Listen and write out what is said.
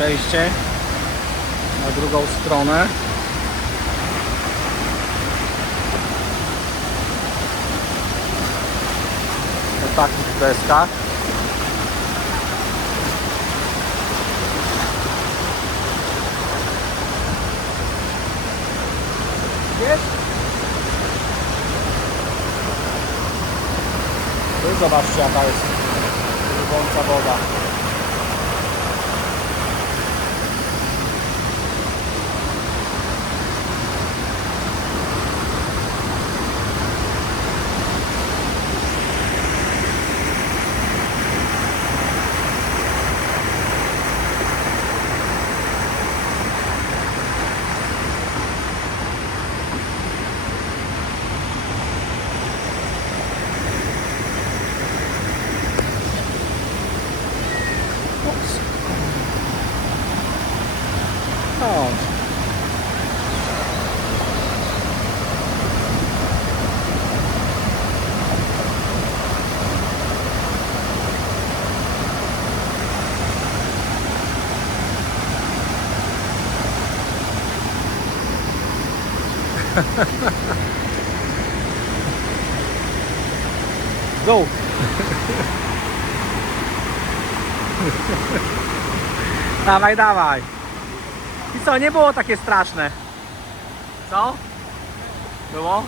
przejście na drugą stronę. O takich deskach. Jest? Tu zobaczcie, jaka jest płynąca woda. O. Go! Dawaj, dawaj! I co, nie było takie straszne? Co? Było?